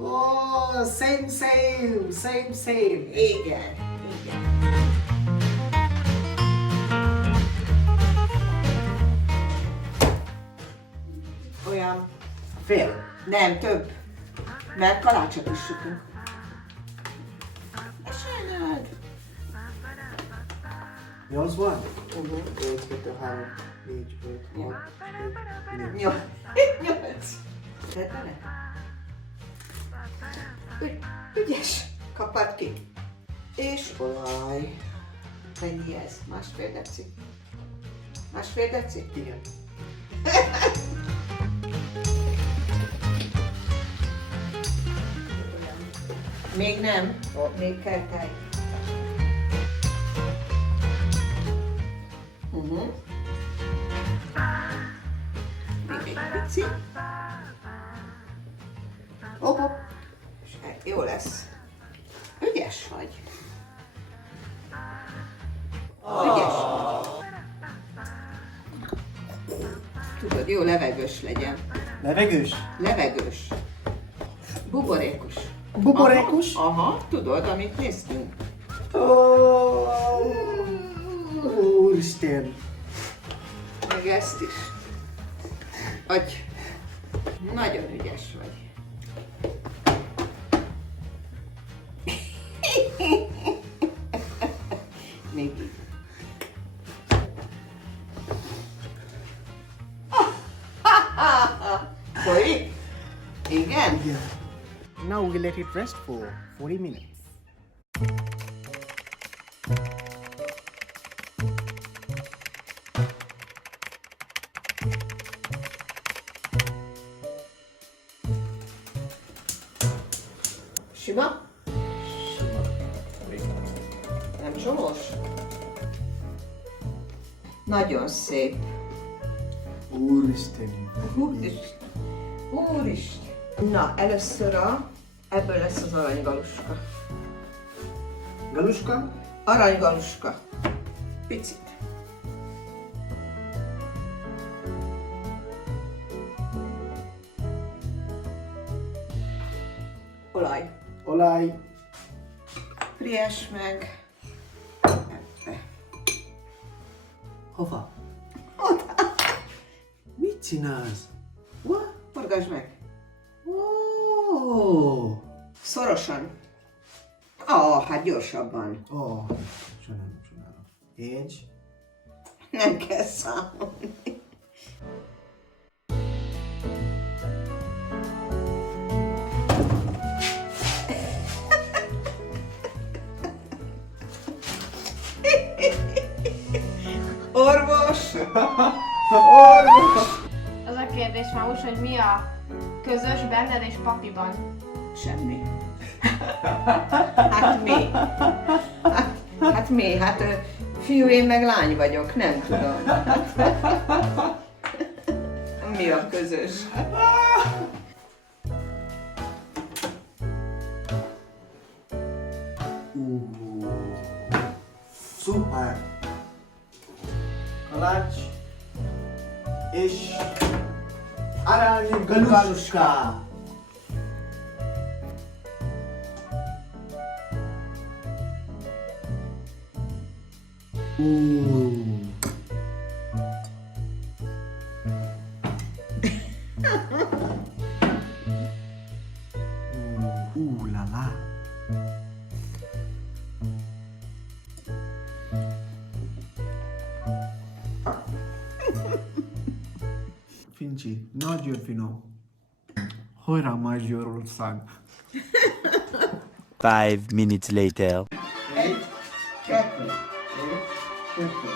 Oh, same. Igen. Olyan, Fél. nem több, mert kalácsot is sütünk. Mesélned? 80? 1, 2, 3, 4, 5, 6, 7, 8. 8. Tedd bele. Ügyes. Kapad ki. És olaj. Mennyi ez? Másfél deci? Másfél deci? Igen. Még nem. Még kell tej. Még egy pici. Hopp. Jó lesz. Ügyes vagy. Ügyes. Tudod, jó levegős legyen. Levegős? Levegős. Buborékos. Buborékos? Aha, tudod, amit néztünk. Úristen. Meg ezt is. Hogy nagyon ügyes vagy. Még így. Folyik? Igen? Yeah. Now we let it rest for 40 minutes. Sima? Nem csomós? Nagyon szép. Úristen. Úristen. Úristen. Na, először ebből lesz az aranygaluska. Galuska? Aranygaluska. Picit. Olaj. Olaj. Friess meg. Ebbe. Hova? Oda. Mit csinálsz? What? Forgasd meg. Oh. Szorosan. Hát gyorsabban. Oh. Csinálom. Egy. Nem kell számolni. Orvos! Orvos! Az a kérdés már most, hogy mi a közös benned és papiban? Semmi. Hát mi? Hát mi? Hát fiú, én meg lány vagyok, nem tudom. Mi a közös? Szuper. Kalács és Aranygaluska. La la. Fincsi, nagyon finom. Hajrá Magyarország! 5 minutes later. Egy, kettő, kettő.